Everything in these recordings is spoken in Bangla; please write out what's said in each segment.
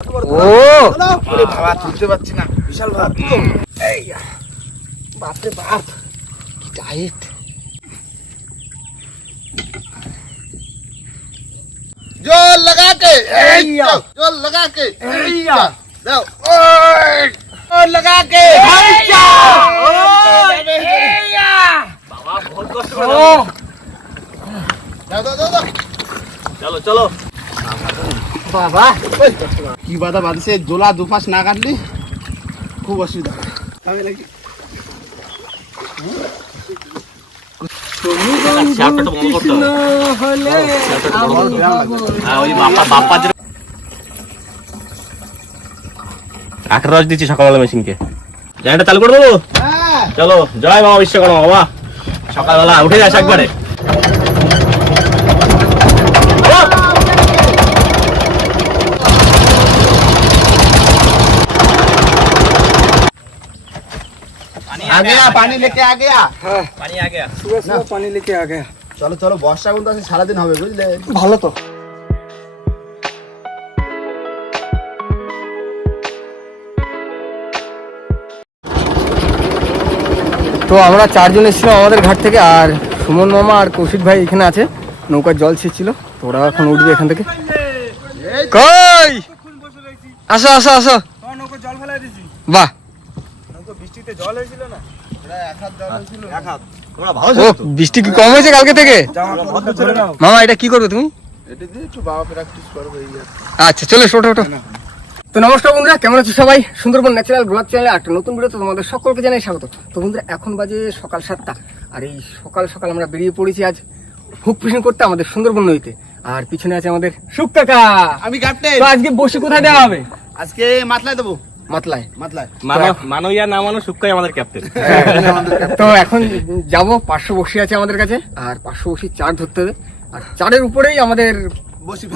ও বাবা তুলতে পারছি না, বিশাল ভার। এই বাপরে বাপ, কি টাইট। জোর লাগা কে, জোর লাগা কে, দাও জোর লাগা কে। বাবা বহুত কষ্ট করে দাও, দাও দাও দাও। চলো চলো বাবা, কি বাধা বাঁধছে, জোলা দুপাশ না কাটলি খুব অসুবিধা হবে নাকি। আখের রস দিচ্ছি সকালবেলা মেশিনকে, জায়গাটা চালু করে দেবো। চলো জয় বাবা বিশ্বকর্মা। বাবা সকালবেলা উঠে যাস একবারে। आ गया पानी लेके आ गया। हाँ पानी आ गया, सुबह सुबह पानी लेके आ गया। चलो चलो বর্ষা কিন্তু আছে, সারা দিন হবে বুঝলে। ভালো তো। তো আমরা চারজন এসেছিলাম আমাদের ঘাট থেকে, আর সুমন মামা আর কৌশিক ভাই এখানে আছে, নৌকার জল ছেঁচছিল। তো ওরা এখন উঠবে এখান থেকে। কই আসো আসো আসো, নৌকার জল ফেলাই দিছি। বাহ, বৃষ্টিতে জল হয়েছিল না, বৃষ্টি কি কম হয়েছে কালকে থেকে? মামা এটা কি করবে তুমি? আচ্ছা চলে ওঠো ওঠো। তো নমস্কার বন্ধুরা, কেমন আছো সবাই? সুন্দরবন ন্যাচারাল ব্লগ চ্যানেলে একটা নতুন ভিডিওতে তোমাদের সকলকে জানাই স্বাগত। তো বন্ধুরা এখন বাজে সকাল 7টা, আর এই সকাল সকাল আমরা বেরিয়ে পড়েছি আজ হুক ফিশিং করতে আমাদের সুন্দরবন নদীতে। আর পিছনে আছে আমাদের সুখ কাকা। আমি ক্যাপ্টেন। তো আজকে বসে কোথায় দেওয়া হবে? আজকে মাতলায় দেবো। মাতলায় মানো ইয়া না মানো সুক্কাই আমাদের ক্যাপ্টেন। তো এখন যাব, 500 বসি আছে আমাদের কাছে, আর 500 বসি চার ধরতে হবে। আর চারের উপরেই আমাদের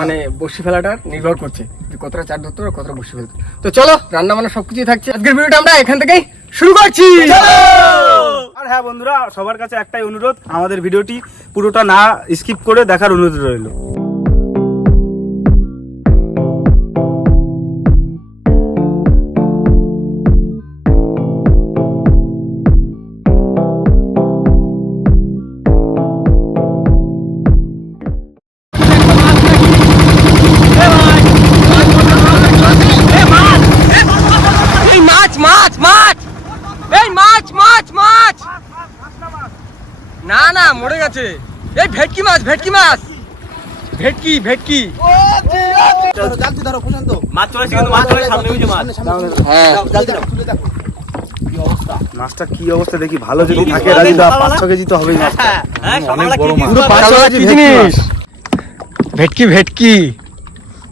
মানে বসি ফেলাটা নির্ভর করছে যে কতটা চার ধরতে হবে, কতটা বসি ফেলতে। তো চলো, রান্না বান্না সবকিছুই থাকছে। আজকের ভিডিওটা আমরা এখান থেকেই শুরু করছি। আর হ্যাঁ বন্ধুরা, সবার কাছে একটাই অনুরোধ, আমাদের ভিডিওটি পুরোটা না স্কিপ করে দেখার অনুরোধ রইল। না না মরে গেছে। এই ভেটকি মাছ, ভেটকি মাছ, ভেটকি ভেটকি। জলদি ধরো প্রশান্ত। মাছ চলেছে কিন্তু মাছ চলে সামনে ওই যে মাছ। হ্যাঁ জলদি ধরো, খুলে দেখো কি অবস্থা। মাছটা কি অবস্থা দেখি, ভালো যদি থাকে রাজিদা 5-6 কেজি তো হবেই মাছটা। হ্যাঁ অনেক বড় মাছ। পুরো 500 কেজি জিনিস। ভেটকি ভেটকি।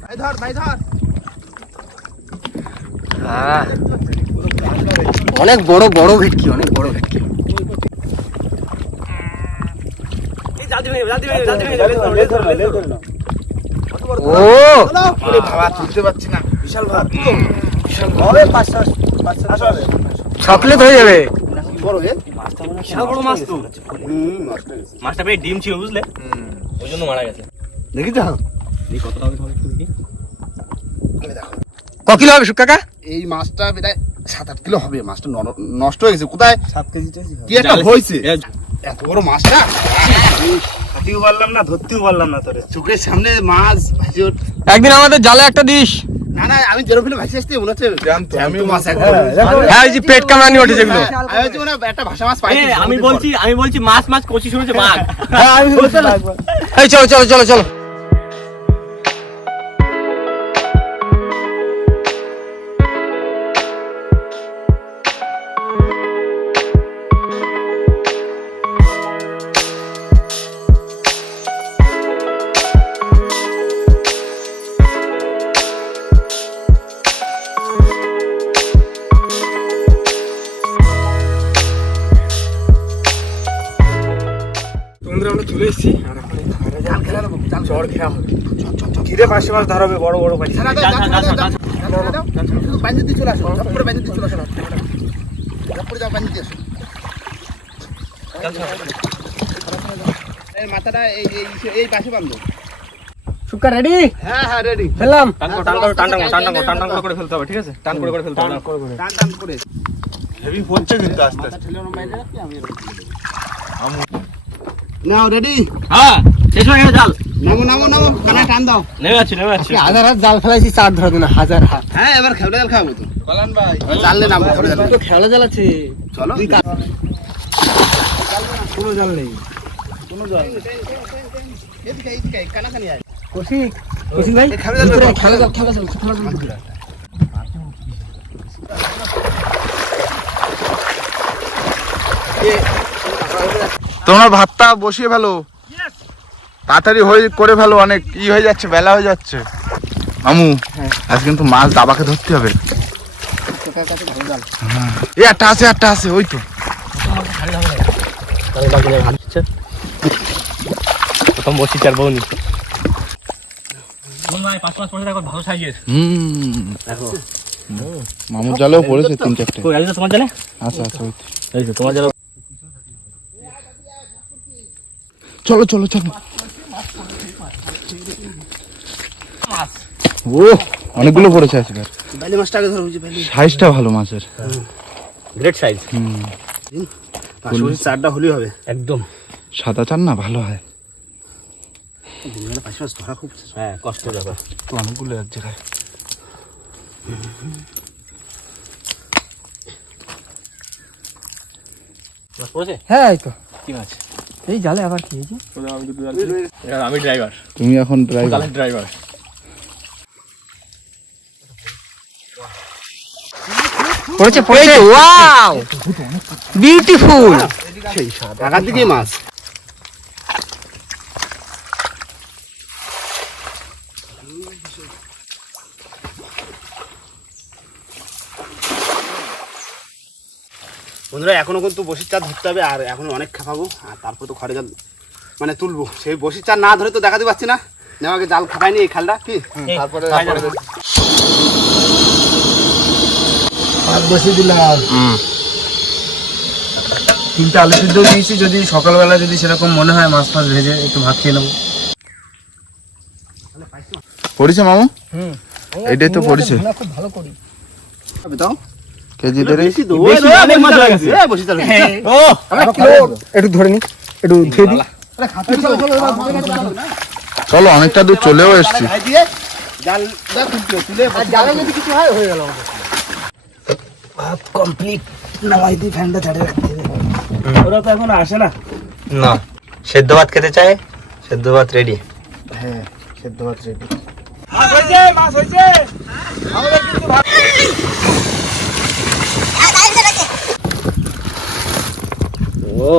ভাই ধর, ভাই ধর। হ্যাঁ অনেক বড় বড় ভেটকি, অনেক বড় ভেটকি। এই জালদি ভেঙে জালদি ভেঙে জালদি ভেঙে। ও ওরে বাবা তুলতে পারছি না, বিশাল ভার। হবে 500 হবে। চকলেট হয়ে যাবে। বড় এ বিশাল বড় মাছ তো। মাছটা মাছটা পেয়ে ডিম ছিল বুঝলে, ওই জন্য মারা গেছে। দেখি তো এই কতটা হবে তাহলে একটু দেখি। ক কিলো হবে সুখ কাকা? এই মাছটা প্রায় 7-8 কিলো হবে। মাছটা নষ্ট হয়ে গেছে কোথায়, 7 কেজিটাই কি একটা হয়েছে। এ, এত বড় মাছটা হাতিও পারলাম না, ধরতেও পারলাম না তোরে। চোখের সামনে মাছ ভাসে ওঠ। একদিন আমাদের জালে একটা দিস। না না, আমি যেরকম ফেলে ভাসি আসতে মনে হচ্ছে আমি মাছ একদম। হ্যাঁ এই যে পেট কামড়ানি ওঠে যেগুলো। আমি হচ্ছে মানে একটা ভাষা মাছ পাই। আমি বলছি মাছ মাছ কচি শুনেছে বাঘ। এই চলো চলো চলো চলো। আমরা চলে এসেছি, আর এখন জাল খেলা দেবো, চড় খেলা হবে। ঘিরে 500 মাছ ধরাবে, বড় বড় পাখি। শুধু বাঁধে দিয়ে চলে আসো, ঝপ করে বাঁধে দিয়ে চলে আসো, ঝপ করে যাও, বাঁধে দিয়ে আসো। এই মাথাটা এই পাশে বাঁধো। শুকা রেডি? হ্যাঁ হ্যাঁ রেডি। ফেললাম। টান করে ফেলতে হবে, ঠিক আছে? টান করে ফেলতে হবে। টান টান করে হেভি পড়ছে কিন্তু আস্তে আস্তে। নাও রেডি। হ্যাঁ, শেষ হয়ে গেছে জাল। নামো নামো নামো, কানে টান দাও। নেমে যাচ্ছি। হাজার হাত জাল ফেলাইছি, চার ধরা দিন, হাজার হাত। হ্যাঁ এবার খেলতে জাল খাবো তো। কলান ভাই জানলে নামো করে জাল। তো খেলা জাল আছে। চলো। কোনো জাল নেই। এদিকে এদিকে কানাকানি আয়। কৌশিক ভাই, খেলা জাল ভিতরে খেলা জাল। তোমরা ভাতটা বসিয়ে ফেলো, তাড়াতাড়ি করে ফেলো, অনেক হয়ে যাচ্ছে, বেলা হয়ে যাচ্ছে। মামু আজ কিন্তু মাছ দাবাকে ধরতে হবে। এই একটা আছে ওই তো। প্রথম বসি চার বউনি। ভাই 5 মাস পরে দেখো ভালো সাইজের। দেখো মামুর জালেও পড়েছে 3-4টে। কই আছে তোমার জালে? আচ্ছা ওই তো। এই তো তোমার জালে। চলো ও অনেকগুলো পড়েছে আজকে। বাইলি মাছটা আগে ধরো, বুঝি বাইলি। সাইজটা ভালো মাছের। Great size. পাঁচশো চারটা হলেই হবে। একদম সাদা চান না ভালো হয়। দিনবেলা পাঁচশো মাছ ধরা খুব হ্যাঁ, কষ্টের ব্যাপার। তো অনেকগুলো এক জায়গায়। মাছ পড়েছে? হ্যাঁ এই তো, কি মাছ? এই জালে আবার কি হয়েছে? আমি ড্রাইভার, তুমি এখন ড্রাইভার। ড্রাইভার। পড়েছে, ওয়াও বিউটিফুল। ঢাকার দিকে মাছ। বন্ধুরা এখনো কিন্তু বসির চার ধরতে হবে, আর এখন অনেক খাপাবো, আর তারপর তো ঘরে জাল মানে তুলবো। সেই বসির চার না ধরে তো দেখাতে পারছি না। নেওয়াকে জাল খাপাইনি এই খালটা কি, তারপরে বসিয়ে দিলাম। 3টা আলু সিদ্ধ দিয়েছি, যদি সকালবেলা যদি সেরকম মনে হয় মাছ ভেজে একটু ভাত খেয়ে নেবো। পড়েছে মামু? এইটাই তো পড়েছে। খুব ভালো করি। দাও কেজি ধরে বেশি দেবো, বেশি অনেক মাছ হয়ে গেছে। বসি চাল ও একটু ধরে নি, একটু ধুয়ে দিই। চলো, অনেকটা দূর চলেও এসছি। জাল তুলে জালে যদি কিছু হয় হয়ে গেল। ভাত কমপ্লিট। নামাই দিই, ফ্যানটা ছাড়ে রাখতে হবে। ওরা তো এখন আসে না। না, সেদ্ধ ভাত খেতে চায়, সেদ্ধ ভাত রেডি। হ্যাঁ সেদ্ধ ভাত রেডি। মাছ হয়েছে। ও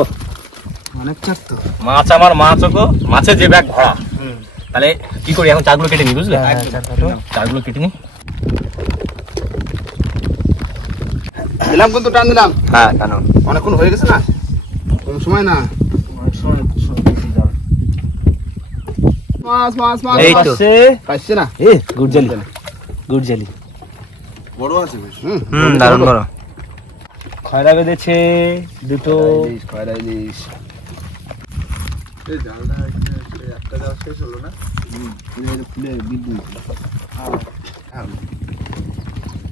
অনেক চার তো মাছ, আমার মাছ ওগো, মাছের যে ব্যাগ ভরা। তাহলে কি করি এখন? চারগুলো কেটে নি, বুঝলে? চারগুলো কেটে নি। দিলাম কিন্তু টান দিলাম। হ্যাঁ কেন? অনেকক্ষণ হয়ে গেছে না, কম সময় না। মাছ মাছ মাছ এই তো। পাইছে না। গুড জালি, গুড জালি। বড় আছে বেশ। দারুণ বড়। খয়রা বেঁধেছে দুটো। খয়রাই দিস।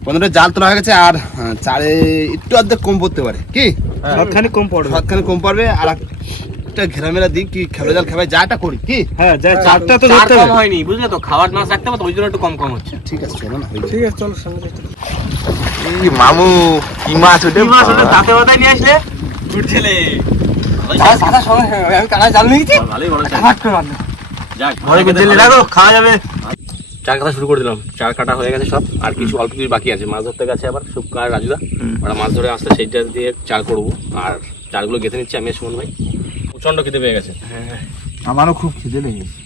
বন্ধুরা জাল তোলা হয়ে গেছে, আর চারে একটু অর্ধেক কম পড়তে পারে কি, সবখানে কম পড়বে। সবখানে কম পড়বে। আর একটা ঘেরামেলা দিক কি খেলে জাল খাবাই যাটা করি কি। হ্যাঁ, যাই চারটা তো চার ধরতে কম হবে। হয়নি, বুঝলে তো? খাবার মাছ রাখতে হবে তো, ওই জন্য একটু কম হচ্ছে। ঠিক আছে চলো না, ঠিক আছে, চলো সঙ্গে। মামু কি মাছ ওঠে? কি মাছ ওটা? তাতে ওটাই নিয়ে আসলে গুড ছেলে। সাদা সঙ্গে আমি কানায় জাল নিয়ে গেছি। ভালোই বড় চার। হাট করে মারলো। যাক, ঘরে গুড ছেলে রাখো, খাওয়া যাবে। চার কাটা শুরু করে দিলাম। চার কাটা হয়ে গেছে সব, আর কিছু অল্প কিছু বাকি আছে। মাছ ধরতে গেছে আবার শুক্কা আর রাজুদা, ওরা মাছ ধরে আসতে, সেইটা দিয়ে চার করবো। আর চারগুলো গেঁথে নিচ্ছি আমি আর সুমন ভাই। প্রচন্ড খিদে পেয়ে গেছে। আমারও খুব খিদে লেগেছে।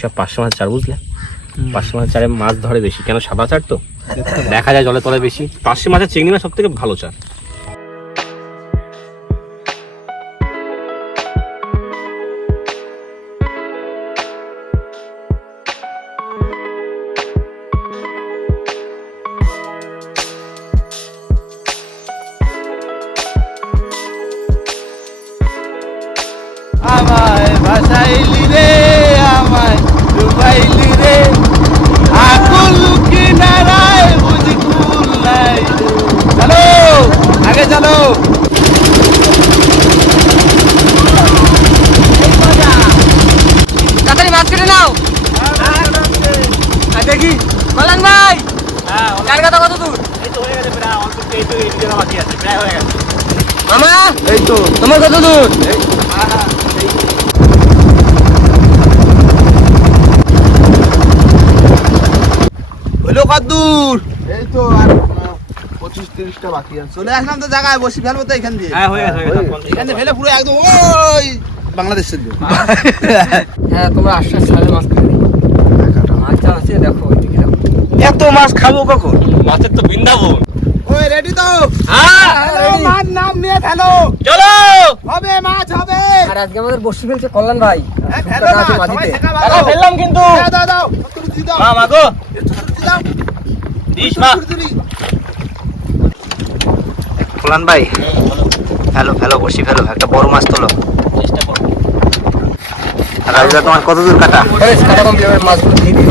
সব 500 মাছ চার, বুঝলে? 500 মাছ চারে মাছ ধরে বেশি, কেন? সাদা চার তো দেখা যায় জলে তলে বেশি। 500 মাছের চিংড়ি মাছ সব থেকে ভালো চার। ভাসাইলি রে আমায় ডুবাইলি রে আকুল কিনারায় বুঝি কুল নাই চলো আগে চলো তাড়াতাড়ি মাছ কেটে নাও। আর দেখি কল্যাণ ভাই চার কাটা কত দূর? মামা এই তো তোমার কত দূর? হলো কত দূর? এই তো আর 25-30টা বাকি আছে। চলে আসলাম তো জায়গায় বসি ফেলবো তো এখান দিয়ে। হ্যাঁ হয়ে গেছে এখান দিয়ে ফেলে পুরো একদম ওই বাংলাদেশের দিকে। হ্যাঁ তোমরা আশ্বাস ছাড়ে মাছ কেটে দিই। মাছ যা আছে দেখো ওইদিকে দেখো। এত মাছ খাবো কখন? মাছের তো বৃন্দাবন। ওই রেডি তো? হ্যাঁ মাছ নাম নিয়ে ফেলো। চলো হবে মাছ হবে। আর আজকে আমাদের বসি ফেলছে কল্যাণ ভাই। হ্যাঁ ফেলো না, সবাই শেখা ভালো। টাকা ফেললাম কিন্তু। দাও দাও দাও। তুলি দাও। মা মাগো তুলি দাও। দিস মা। তুলি। কল্যাণ ভাই ফেলো ফেলো বসি ফেলো একটা বড় মাছ তোলো। চেষ্টা করো। আর রাজুদা তোমার কত দূর কাটা? কাটা কমপ্লিট হবে, মাছগুলো দিয়ে দিল।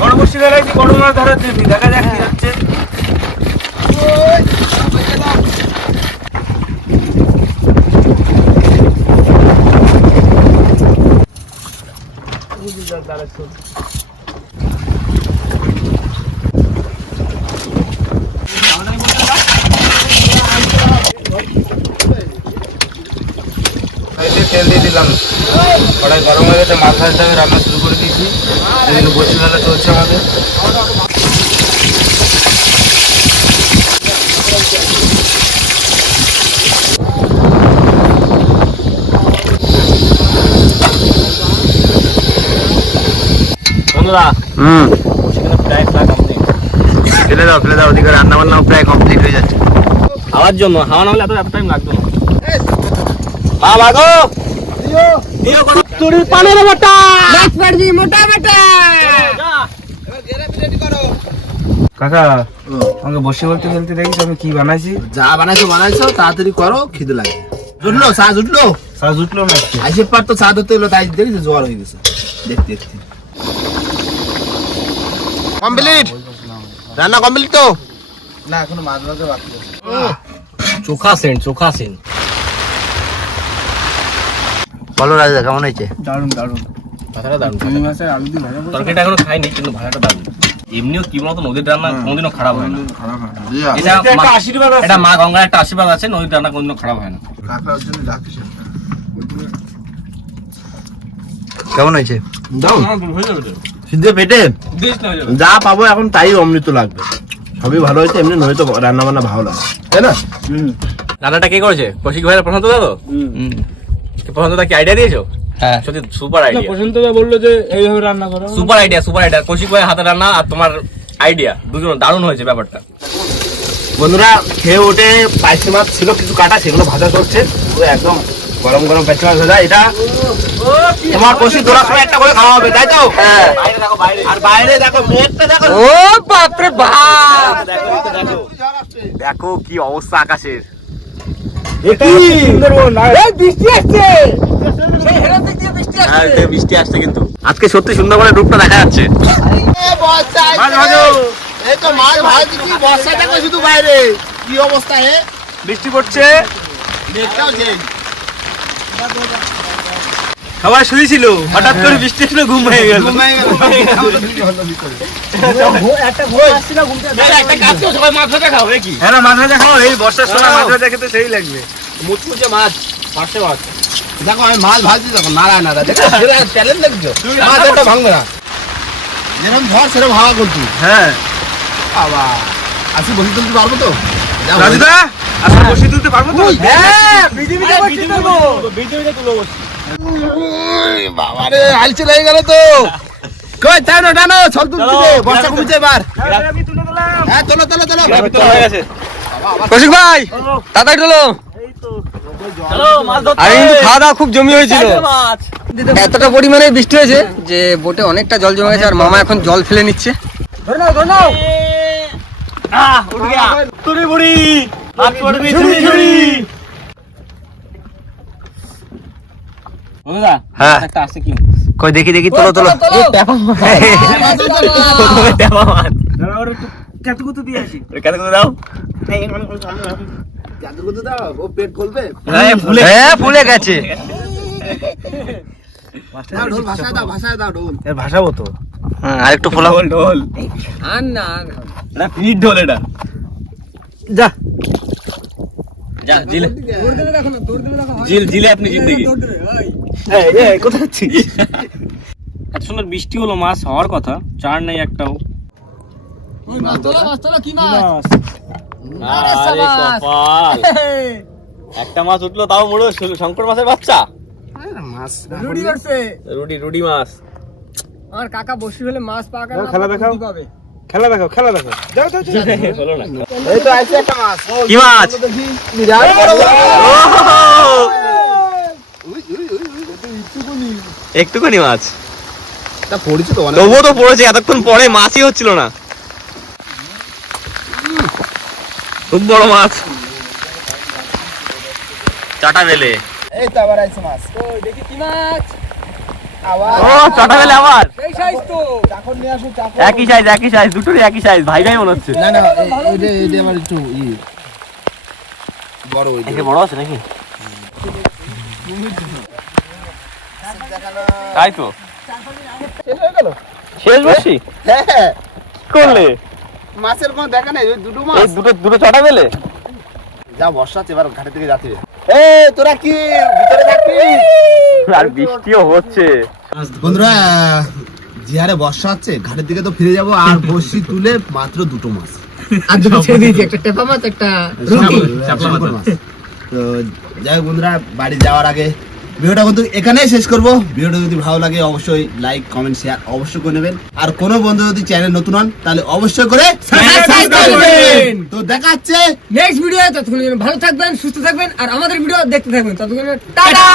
বড় বসি ফেলাইছি, বড় মাছ ধরার জন্য দেখা যাক কি হচ্ছে। ওই বসে দাও। তেল দিয়ে দিলাম, কড়াই গরম হয়ে গেছে, মাছ ভাজতে হবে, রান্না শুরু করে দিয়েছি। এদিকে বসি ফেলা চলছে আমাদের। বন্ধুরা হুম সেখানে প্রায় প্রায় কমপ্লিট। ফেলে দাও ওদিকে রান্না বান্নাও প্রায় কমপ্লিট হয়ে যাচ্ছে। হাওয়ার জন্য, হাওয়া না হলে এত টাইম লাগতো না। মা মাগো দিও কত তুড়ি পানের মোটা মাছ পাড়বি মোটা বেটা। এবার গেরে রেডি করো। কাকা আমাকে বসে বলতে বলতে দেখিস আমি কি বানাইছি? যা বানাইছো তাড়াতাড়ি করো, খিদে লাগে। জুটলো চা জুটলো? সাজ উঠলো না। আইসে পার তো চা ধরতে হলো, তাই দেখি জ্বর হয়ে গেছে। দেখতে দেখতে কমপ্লিট রান্না কমপ্লিট তো? না এখনো মাছ ভাজা বাকি আছে। চোখা সেন্ট, চোখা সেন্ট। বলো রাজুদা কেমন হয়েছে? দারুন দারুন। ভাষাটা দারুণ। চিংড়ি মাছের আলু দিয়ে ভাজা করতে তরকারিটা এখনো খাইনি কিন্তু ভাষাটা দারুণ। এমনিও কি বলতো নদীর রান্না কোনোদিনও খারাপ হয় না। খারাপ হয় না। এটা একটা আশীর্বাদ আছে। এটা মা গঙ্গার একটা আশীর্বাদ আছে, নদীর রান্না কোনোদিনও খারাপ হয় না। কেমন হয়েছে? হয়ে যাবে তো। সিদ্ধে পেটে দিস না হয়ে যাবে। যা পাবো এখন তাই অমৃত লাগবে। সবই ভালো হয়েছে, এমনি নয় তো রান্না বান্না ভালো লাগে, তাই না? রান্নাটা কে করেছে? কৌশিক ভাইয়ের প্রশান্ত দা তো? প্রশান্ত দা কি আইডিয়া দিয়েছো? হ্যাঁ সত্যি সুপার আইডিয়া। প্রশান্তদা বললো যে এইভাবে রান্না করো। Super idea, super idea. Koushik ভাইয়ের হাতে রান্না আর তোমার আইডিয়া দুজন দারুণ হয়েছে ব্যাপারটা। বন্ধুরা খেয়ে ওঠে পাইসি মাছ ছিল কিছু কাটা, সেগুলো ভাজা করছে পুরো একদম গরম গরম পাইসি মাছ ভাজা। এটা তোমার কষি তোলার সময় একটা করে খাওয়া হবে, তাই তো? হ্যাঁ। আর বাইরে দেখো মেঘটা দেখো। ও বাপরে বাপ, দেখো কি অবস্থা আকাশের। সুন্দরবন এই বৃষ্টি আসছে, সেই হেরার দিক দিয়ে বৃষ্টি আসছে। বৃষ্টি আসছে কিন্তু আজকে সত্যি সুন্দরবনের রূপটা দেখা যাচ্ছে। মাছ ভাজো, এই তো মাছ ভাজি কি বর্ষা দেখো শুধু বাইরে কি অবস্থা হে, বৃষ্টি পড়ছে, মেঘটাও যেই। সবাই শুয়েছিল, হঠাৎ করে বৃষ্টি এসে ঘুম হয়ে গেল। একটা কাজ করো, সবাই মাছ ভাজা খাও কি হ্যাঁ না, মাছ ভাজা খাও, এই বর্ষার সময় মাছ ভাজা খেতে সেই লাগবে। মুচমুচে মাছ, পার্শে মাছ। দেখো আমি মাছ ভাজি দেখো নাড়া নাড়া দেখো ট্যালেন্ট দেখছো, মাছ একটা ভাঙবে না, যেরকম ধর সেরকম হাওয়া করছি। হ্যাঁ বাবা আসি বসে তুলতে পারবো তো? যাও, রাজুদা আজকে বসে তুলতে পারবো তো? হ্যাঁ পৃথিবীতে বসে দেবো। ওই বাবা রে হালচে লেগে গেল তো। কই টানো টানো ছল তুলতে দে, বর্ষা কমেছে এবার। আমি তুলে দিলাম। হ্যাঁ চলো চলো চলো। হয়ে গেছে। কৌশিক ভাই তাড়াতাড়ি চলো। চলো মাছ ধরতে। আর কিন্তু খাওয়া দাওয়া খুব জমি হয়েছিল। মাছ। এতটা পরিমাণে বৃষ্টি হয়েছে যে বোটে অনেকটা জল জমে গেছে, আর মামা এখন জল ফেলে নিচ্ছে। ধরে নাও ধরে নাও। উঠ গয়া। তুড়ি বুড়ি। হাত পড়বি ছুরি ছুরি। বন্ধুরা হ্যাঁ। একটা আসছে কি কই দেখি দেখি, তোলো তোলো। প্রথমে টেপা মাছ। দাঁড়া, ওর একটু ক্যাতুকুতু দিয়ে আসি। কেন করে দাও হ্যাঁ, ফুলে গেছে। এর ভাসাবো তো। হ্যাঁ, আরেকটু ফোলা। ঢোল আর না এটা ফিট ঢোল এটা যা যা জিলে দৌড় দেবে দেখো না, দৌড় দেবে দেখো। জিলে আপনি জিন্দেগি দৌড় দেবে, ওই। এই কোথায় যাচ্ছিস? এত সুন্দর বৃষ্টি হলো, মাছ হওয়ার কথা, চার নেই একটাও। ওই মাছ তোলা, মাছ তোলা, কি কি মাছ? মাছ? আরে আরে সাবাস। কপাল, একটা মাছ উঠলো তাও মুড়ো শঙ্কর মাছের বাচ্চা। রুডি করছে। রুডি মাছ। আমার কাকা বসি হলে মাছ পাকা দাও, না খেলা দেখাও। বুদ্ধি পাবে। খেলা দেখো, খেলা দেখো। যাও যাও যাও। হলো না এই তো আছে একটা মাছ। কি মাছ? বিরাট বড় বড়। একটুখানি মাছ। তা পড়েছে তো অনেক। তবুও তো পড়েছে, এতক্ষণ পরে মাছই হচ্ছিল না। খুব বড় মাছ। চাটা বেলে। এই তো আবার আছে মাছ। ওই দেখি কি মাছ? আবার ও, চাটা বেলে আবার। এই সাইজ তো। চাকর নিয়ে আসো, চাকর। একই সাইজ, দুটোরই একই সাইজ, ভাই ভাই মনে হচ্ছে। না না, এই আমার একটু বড় ওই একে বড় আছে নাকি? তাই তো। শেষ হয়ে গেল। শেষ বসি হ্যাঁ, করলে মাছের কোনো দেখা নেই, ওই দুটো এই মাছ। দুটো চাটা বেলে। যা বর্ষা আছে, এবার ঘাটের দিকে যাতে। এই তোরা কি ভিতরে থাকবি? আর বৃষ্টিও হচ্ছে। বন্ধুরা, যে হারে বর্ষা হচ্ছে, ঘাটের দিকে তো ফিরে যাব, আর বসি তুলে মাত্র দুটো মাছ। আর দুটো ছেড়ে দিয়েছি, একটা টেপা মাছ, একটা রুটি। শাপলা মাছ। তো যাই হোক বন্ধুরা, বাড়ি যাওয়ার আগে ভিডিওটা কিন্তু এখানেই শেষ করব। ভিডিওটা যদি ভালো লাগে অবশ্যই লাইক, কমেন্ট, শেয়ার অবশ্যই করে নেবেন। আর কোনো বন্ধু যদি চ্যানেল নতুন হন তাহলে অবশ্যই করে সাবস্ক্রাইব করবেন। তো দেখা হচ্ছে নেক্সট ভিডিও, ততক্ষণ ভালো থাকবেন, সুস্থ থাকবেন, আর আমাদের ভিডিও দেখতে থাকবেন। ততক্ষণ টাটা।